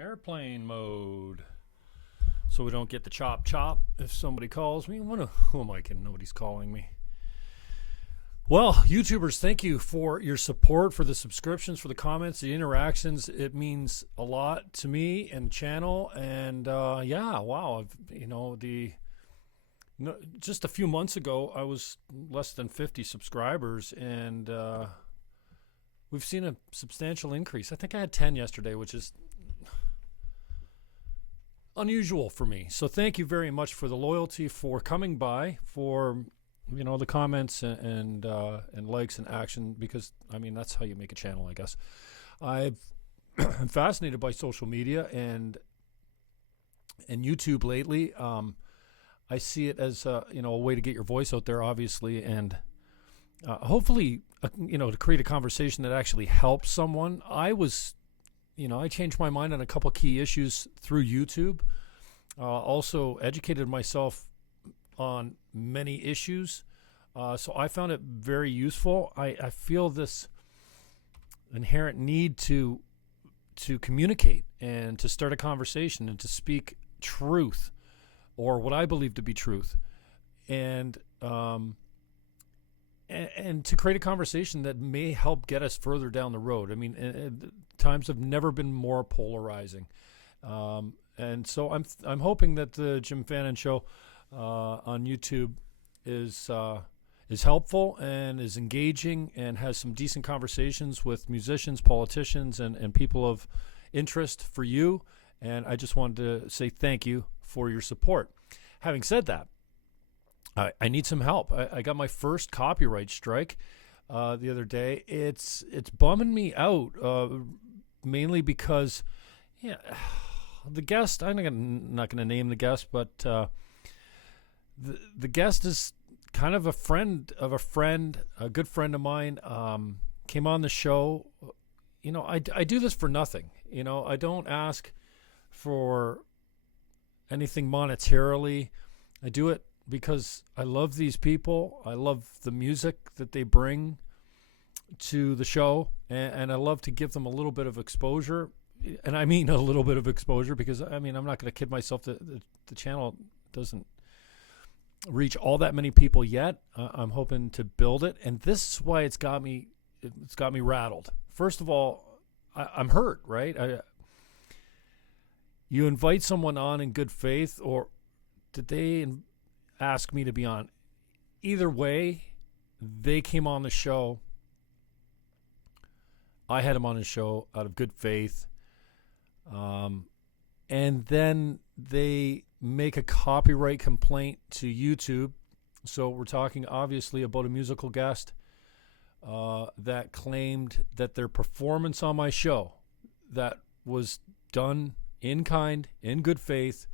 Airplane mode. So we don't get the chop if somebody calls me. Who am I kidding? Nobody's calling me. Well, YouTubers, thank you for your support, for the subscriptions, for the comments, the interactions. It means a lot to me and channel. And wow. Just a few months ago, I was less than 50 subscribers, and we've seen a substantial increase. I think I had 10 yesterday, which is unusual for me. So thank you very much for the loyalty, for coming by, for the comments and likes and action, because that's how you make a channel, I guess. I'm fascinated by social media and YouTube lately. I see it as a way to get your voice out there, obviously, and hopefully to create a conversation that actually helps someone. I changed my mind on a couple key issues through YouTube. Also educated myself on many issues. So I found it very useful. I feel this inherent need to communicate and to start a conversation and to speak truth, or what I believe to be truth, and to create a conversation that may help get us further down the road. Times have never been more polarizing, and so I'm hoping that the Jim Fannon Show on YouTube is helpful and is engaging and has some decent conversations with musicians, politicians, and people of interest for you. And I just wanted to say thank you for your support. Having said that, I need some help. I got my first copyright strike the other day. It's bumming me out, mainly because the guest, I'm not going to name the guest, but the guest is kind of a friend of a friend, a good friend of mine, came on the show. I do this for nothing. I don't ask for anything monetarily. I do it because I love these people. I love the music that they bring to the show, and I love to give them a little bit of exposure. And I mean a little bit of exposure, because I'm not going to kid myself that the channel doesn't reach all that many people yet. I'm hoping to build it, and this is why it's got me rattled. First of all, I'm hurt, right? You invite someone on in good faith, or did they ask me to be on? Either way, they came on the show. I had them on the show out of good faith. And then they make a copyright complaint to YouTube. So we're talking obviously about a musical guest that claimed that their performance on my show, that was done in kind, in good faith,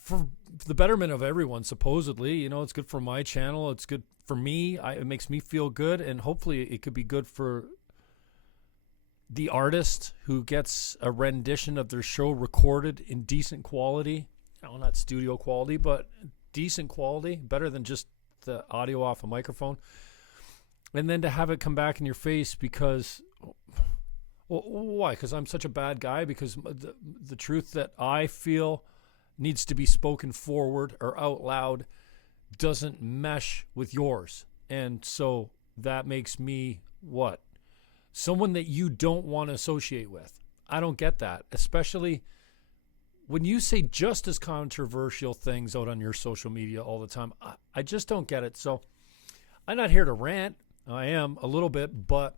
for the betterment of everyone, supposedly. It's good for my channel. It's good for me. It makes me feel good, and hopefully it could be good for the artist who gets a rendition of their show recorded in decent quality. Not studio quality, but decent quality, better than just the audio off a microphone. And then to have it come back in your face because, well, why? Because I'm such a bad guy? Because the truth that I feel needs to be spoken forward or out loud doesn't mesh with yours. And so that makes me what? Someone that you don't want to associate with. I don't get that, especially when you say just as controversial things out on your social media all the time. I just don't get it. So I'm not here to rant. I am a little bit, but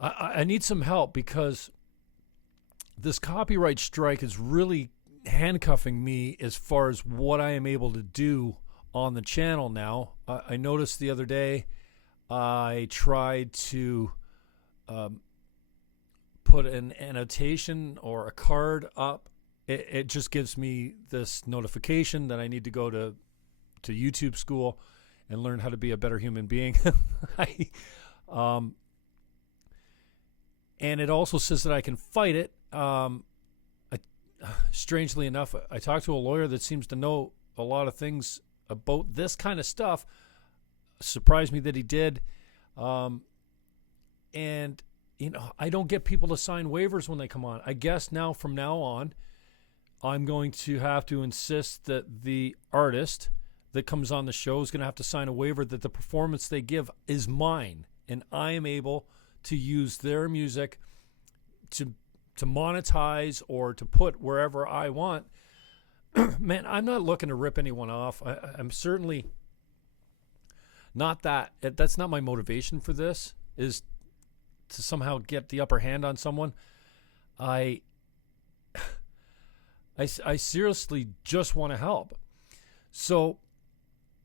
I need some help, because this copyright strike is really handcuffing me as far as what I am able to do on the channel now. I noticed the other day I tried to put an annotation or a card up. It just gives me this notification that I need to go to YouTube school and learn how to be a better human being. And it also says that I can fight it. Strangely enough, I talked to a lawyer that seems to know a lot of things about this kind of stuff. Surprised me that he did. And I don't get people to sign waivers when they come on. I guess from now on, I'm going to have to insist that the artist that comes on the show is going to have to sign a waiver that the performance they give is mine, and I am able to use their music to monetize or to put wherever I want. Man, I'm not looking to rip anyone off. I'm certainly not that. That's not my motivation for this, is to somehow get the upper hand on someone. I seriously just want to help. So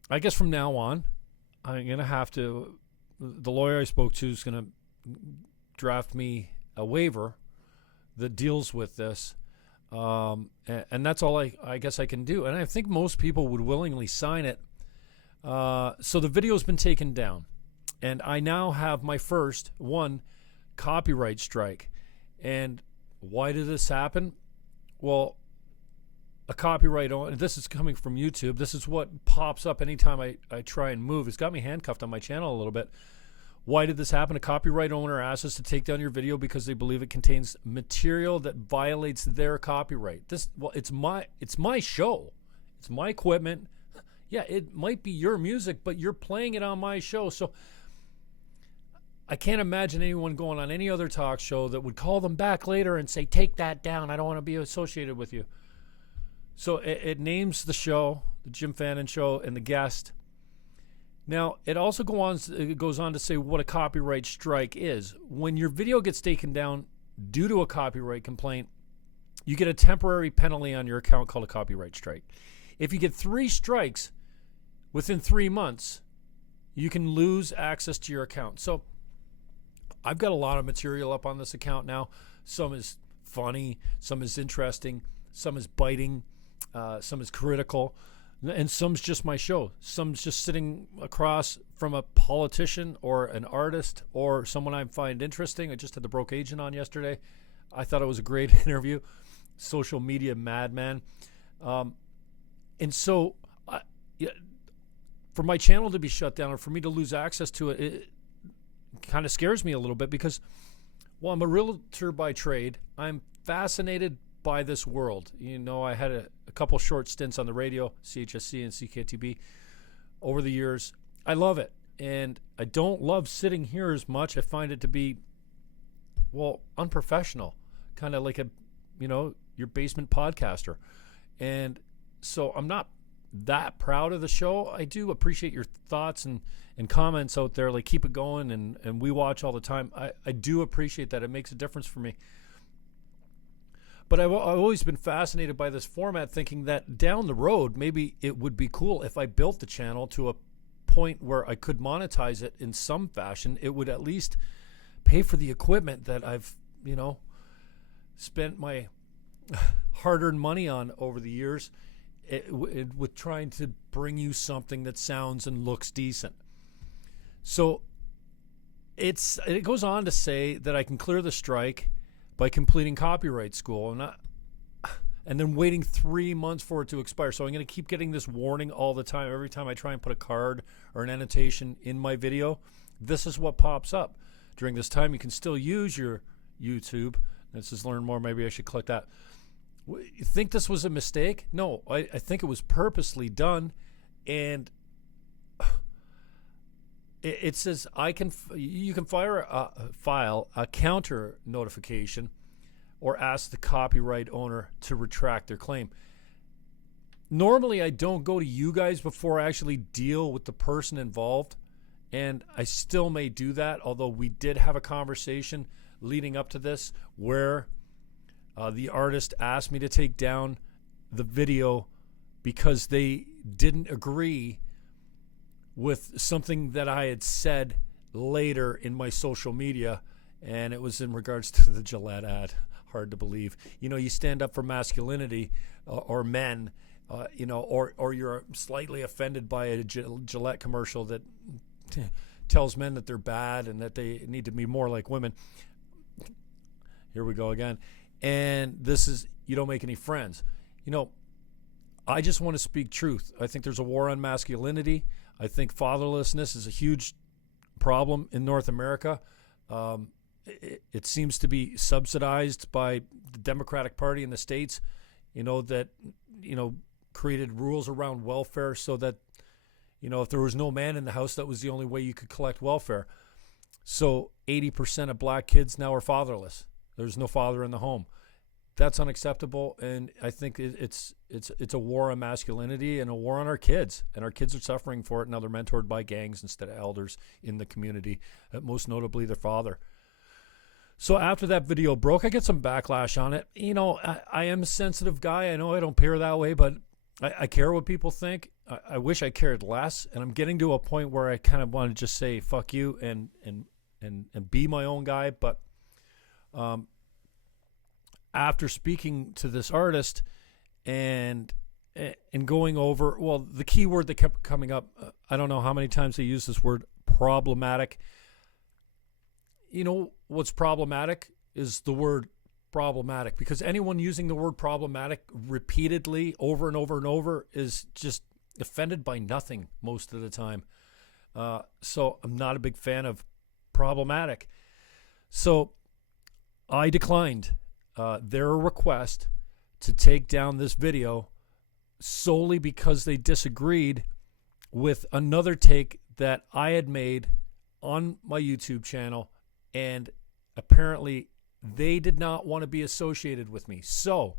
I guess from now on, I'm going to have to, the lawyer I spoke to is going to draft me a waiver that deals with this. And that's all I guess I can do. And I think most people would willingly sign it. So the video's been taken down. And I now have my first copyright strike. And why did this happen? Well, a copyright this is coming from YouTube. This is what pops up anytime I try and move. It's got me handcuffed on my channel a little bit. Why did this happen? A copyright owner asked us to take down your video because they believe it contains material that violates their copyright. It's my show. It's my equipment. Yeah, it might be your music, but you're playing it on my show. So I can't imagine anyone going on any other talk show that would call them back later and say, take that down. I don't want to be associated with you. So it names the show, the Jim Fannon Show, and the guest. Now, it also goes on to say what a copyright strike is. When your video gets taken down due to a copyright complaint, you get a temporary penalty on your account called a copyright strike. If you get 3 strikes within 3 months, you can lose access to your account. So I've got a lot of material up on this account now. Some is funny, some is interesting, some is biting, some is critical, and some's just my show. Some's just sitting across from a politician or an artist or someone I find interesting. I just had the Broke Agent on yesterday. I thought it was a great interview. Social media madman. And so for my channel to be shut down or for me to lose access to it, it kind of scares me a little bit because, well, I'm a realtor by trade. I'm fascinated by this world. I had a couple short stints on the radio, CHSC and CKTB, over the years. I love it. And I don't love sitting here as much. I find it to be, unprofessional. Kind of like your basement podcaster. And so I'm not that proud of the show. I do appreciate your thoughts and comments out there. Like, keep it going. And we watch all the time. I do appreciate that. It makes a difference for me. But I've always been fascinated by this format, thinking that down the road, maybe it would be cool if I built the channel to a point where I could monetize it in some fashion. It would at least pay for the equipment that I've, spent my hard-earned money on over the years with trying to bring you something that sounds and looks decent. So it goes on to say that I can clear the strike by completing copyright school and then waiting 3 months for it to expire. So I'm going to keep getting this warning all the time. Every time I try and put a card or an annotation in my video, this is what pops up. During this time, you can still use your YouTube. This is learn more. Maybe I should click that. You think this was a mistake? No, I think it was purposely done. And it says you can file a counter notification or ask the copyright owner to retract their claim. Normally, I don't go to you guys before I actually deal with the person involved, and I still may do that, although we did have a conversation leading up to this where the artist asked me to take down the video because they didn't agree with something that I had said later in my social media, and it was in regards to the Gillette ad. Hard to believe. You stand up for masculinity or men, or you're slightly offended by a Gillette commercial that tells men that they're bad and that they need to be more like women. Here we go again. And this is, you don't make any friends. I just want to speak truth. I think there's a war on masculinity. I think fatherlessness is a huge problem in North America. it seems to be subsidized by the Democratic Party in the States, that, created rules around welfare so that, if there was no man in the house, that was the only way you could collect welfare. So 80% of black kids now are fatherless. There's no father in the home. That's unacceptable, and I think it's a war on masculinity and a war on our kids, and our kids are suffering for it. Now they're mentored by gangs instead of elders in the community, most notably their father. So after that video broke, I get some backlash on it. I am a sensitive guy. I know I don't appear that way, but I care what people think. I wish I cared less, and I'm getting to a point where I kind of want to just say fuck you and be my own guy. But after speaking to this artist and going over, the key word that kept coming up, I don't know how many times they use this word, problematic. What's problematic is the word problematic, because anyone using the word problematic repeatedly over and over and over is just offended by nothing most of the time. So I'm not a big fan of problematic. So I declined their request to take down this video solely because they disagreed with another take that I had made on my YouTube channel, and apparently they did not want to be associated with me. So,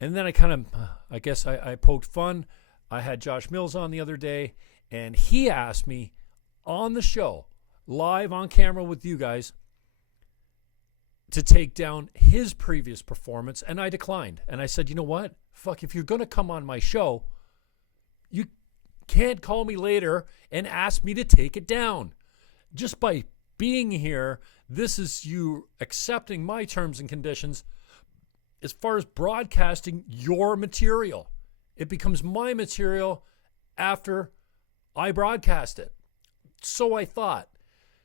and then I guess I poked fun. I had Josh Mills on the other day, and he asked me on the show, live on camera with you guys, to take down his previous performance, and I declined. And I said, you know what? Fuck, if you're going to come on my show, you can't call me later and ask me to take it down. Just by being here, this is you accepting my terms and conditions as far as broadcasting your material. It becomes my material after I broadcast it. So I thought.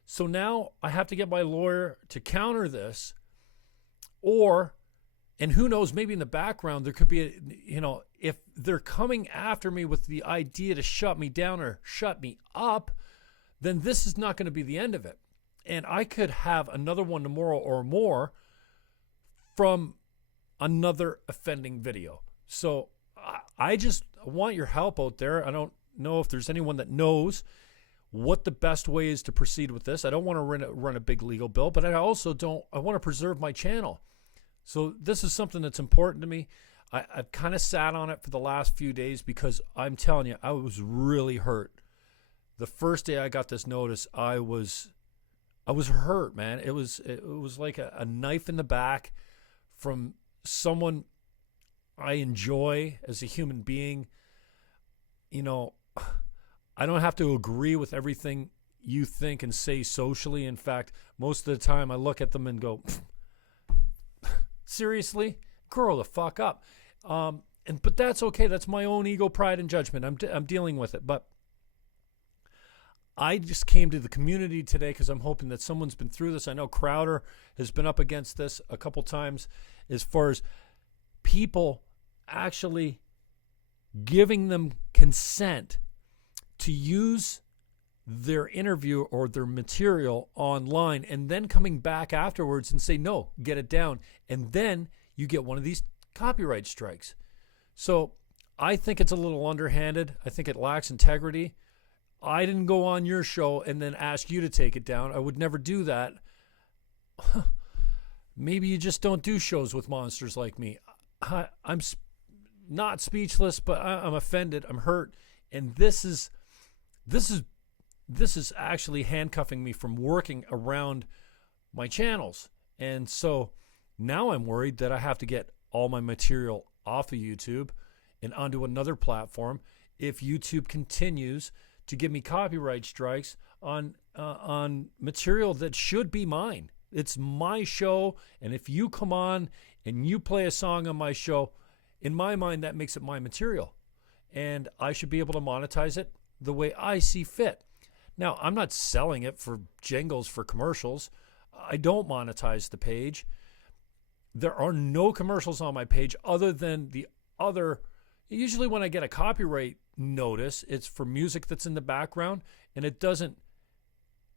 So now I have to get my lawyer to counter this, and who knows, maybe in the background there could be, if they're coming after me with the idea to shut me down or shut me up, then this is not going to be the end of it. And I could have another one tomorrow or more from another offending video. So I just want your help out there. I don't know if there's anyone that knows what the best way is to proceed with this. I don't want to run a big legal bill, but I also I want to preserve my channel. So this is something that's important to me. I've kind of sat on it for the last few days because I'm telling you, I was really hurt. The first day I got this notice, I was hurt, man. It was like a knife in the back from someone I enjoy as a human being. I don't have to agree with everything you think and say socially. In fact, most of the time I look at them and go, seriously? Grow the fuck up. But that's okay. That's my own ego, pride, and judgment. I'm dealing with it. But I just came to the community today because I'm hoping that someone's been through this. I know Crowder has been up against this a couple times as far as people actually giving them consent to use their interview or their material online and then coming back afterwards and say, no, get it down. And then you get one of these copyright strikes. So I think it's a little underhanded. I think it lacks integrity. I didn't go on your show and then ask you to take it down. I would never do that. Maybe you just don't do shows with monsters like me. I'm not speechless, but I'm offended. I'm hurt. And this is actually handcuffing me from working around my channels. And so now I'm worried that I have to get all my material off of YouTube and onto another platform if YouTube continues to give me copyright strikes on material that should be mine. It's my show, and if you come on and you play a song on my show, in my mind that makes it my material, and I should be able to monetize it the way I see fit. Now, I'm not selling it for jingles for commercials. I don't monetize the page. There are no commercials on my page other than the other. Usually when I get a copyright notice, it's for music that's in the background, and it doesn't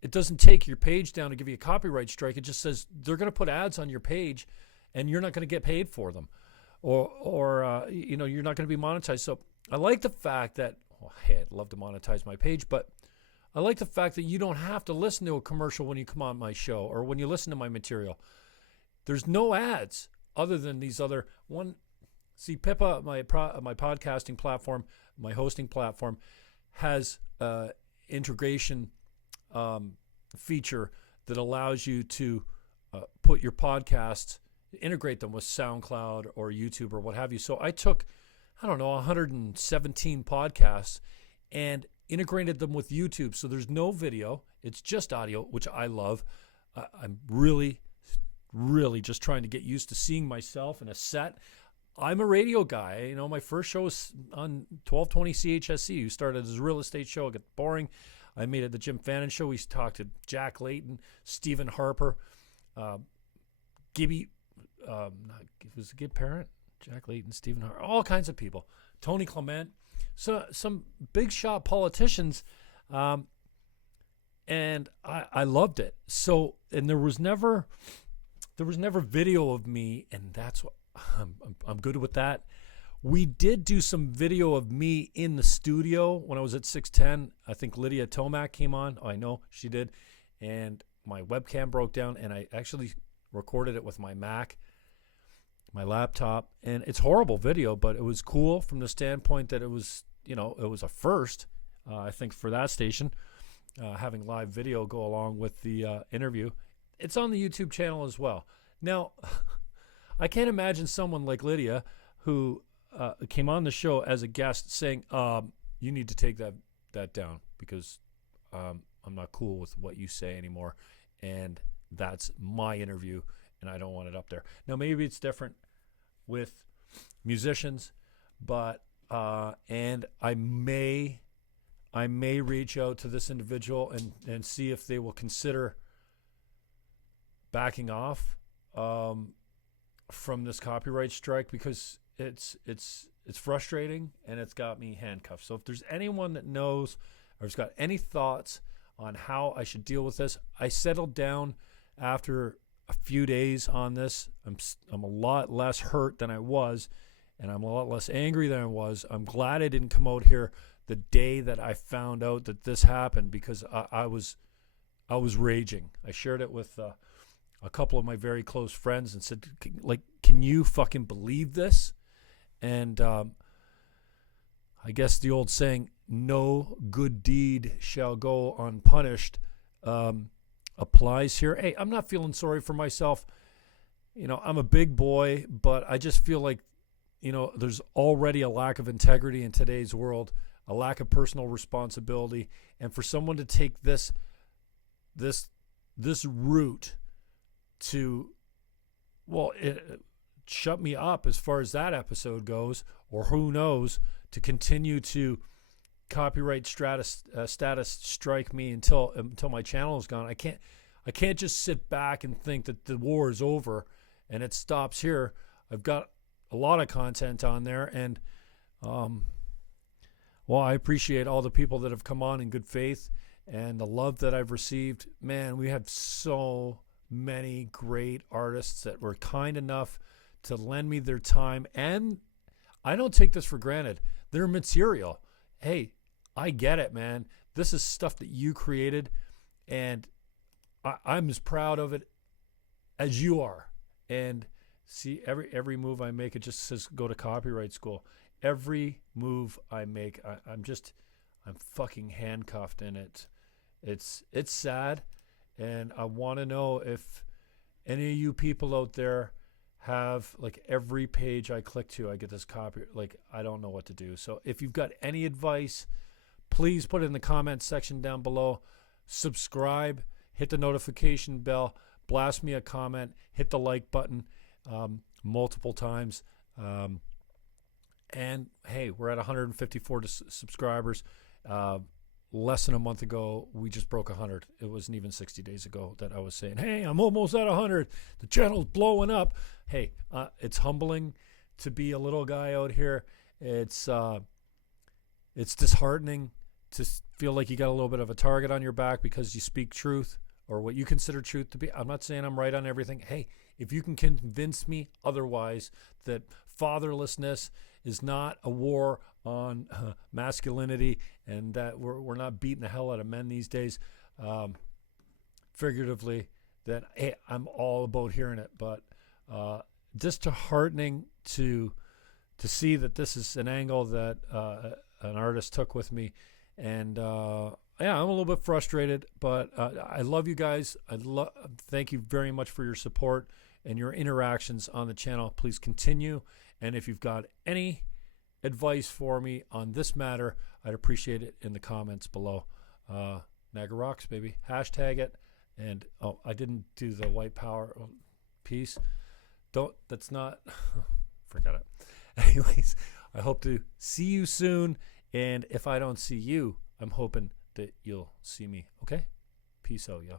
it doesn't take your page down to give you a copyright strike. It just says they're going to put ads on your page, and you're not going to get paid for them, or you're not going to be monetized. So I like the fact that, hey, I'd love to monetize my page, but I like the fact that you don't have to listen to a commercial when you come on my show or when you listen to my material. There's no ads other than these other one. See, Pippa, my podcasting platform, my hosting platform, has integration feature that allows you to put your podcasts, integrate them with SoundCloud or YouTube or what have you. So I took, 117 podcasts and integrated them with YouTube. So there's no video. It's just audio, which I love. I'm really, really just trying to get used to seeing myself in a set. I'm a radio guy. My first show was on 1220 CHSC, who started as a real estate show. It got boring. I made it the Jim Fannon Show. We talked to Jack Layton, Stephen Harper, Gibby, was it Gib Parent? Jack Layton, Stephen Harper, all kinds of people. Tony Clement. So some big shot politicians, and I loved it. So, and there was never video of me, and that's what I'm good with that. We did do some video of me in the studio when I was at 610. I think Lydia Tomac came on. Oh, I know she did, and my webcam broke down, and I actually recorded it with my Mac, my laptop, and it's horrible video, but it was cool from the standpoint that it was a first, I think, for that station, having live video go along with the interview. It's on the YouTube channel as well. Now, I can't imagine someone like Lydia, who came on the show as a guest, saying, you need to take that down because I'm not cool with what you say anymore, and that's my interview, and I don't want it up there. Now, maybe it's different with musicians, but and I may reach out to this individual and see if they will consider backing off from this copyright strike, because it's frustrating and it's got me handcuffed. So if there's anyone that knows or has got any thoughts on how I should deal with this, I settled down after a few days on this. I'm a lot less hurt than I was, and I'm a lot less angry than I was. I'm glad I didn't come out here the day that I found out that this happened, because I was raging. I shared it with a couple of my very close friends and said, can you fucking believe this? And I guess the old saying, no good deed shall go unpunished, applies here. Hey, I'm not feeling sorry for myself. I'm a big boy, but I just feel like, there's already a lack of integrity in today's world, a lack of personal responsibility. And for someone to take this route to, shut me up as far as that episode goes, or who knows, to continue to copyright status strike me until my channel is gone. I can't just sit back and think that the war is over and it stops here. I've got a lot of content on there, and I appreciate all the people that have come on in good faith and the love that I've received. Man, we have so many great artists that were kind enough to lend me their time, and I don't take this for granted. Their material, hey, I get it, man. This is stuff that you created, and I'm as proud of it as you are. And see, every move I make, it just says go to copyright school. Every move I make, I'm fucking handcuffed in it. It's sad, and I want to know if any of you people out there have, every page I click to, I get this copy. I don't know what to do. So if you've got any advice, please put it in the comments section down below. Subscribe, hit the notification bell, blast me a comment, hit the like button multiple times. And hey, we're at 154 subscribers. Less than a month ago, we just broke 100. It wasn't even 60 days ago that I was saying, hey, I'm almost at 100. The channel's blowing up. Hey, it's humbling to be a little guy out here. It's disheartening to feel like you got a little bit of a target on your back because you speak truth or what you consider truth to be. I'm not saying I'm right on everything. Hey, if you can convince me otherwise that fatherlessness is not a war on masculinity and that we're not beating the hell out of men these days, figuratively, then hey, I'm all about hearing it. But disheartening to see that this is an angle that an artist took with me. And yeah, I'm a little bit frustrated, but I love you guys. Thank you very much for your support and your interactions on the channel. Please continue. And if you've got any advice for me on this matter, I'd appreciate it in the comments below. Niagara Rocks, baby. Hashtag it. And I didn't do the white power piece. That's not, forget it. Anyways, I hope to see you soon. And if I don't see you, I'm hoping that you'll see me. Okay? Peace out, yo.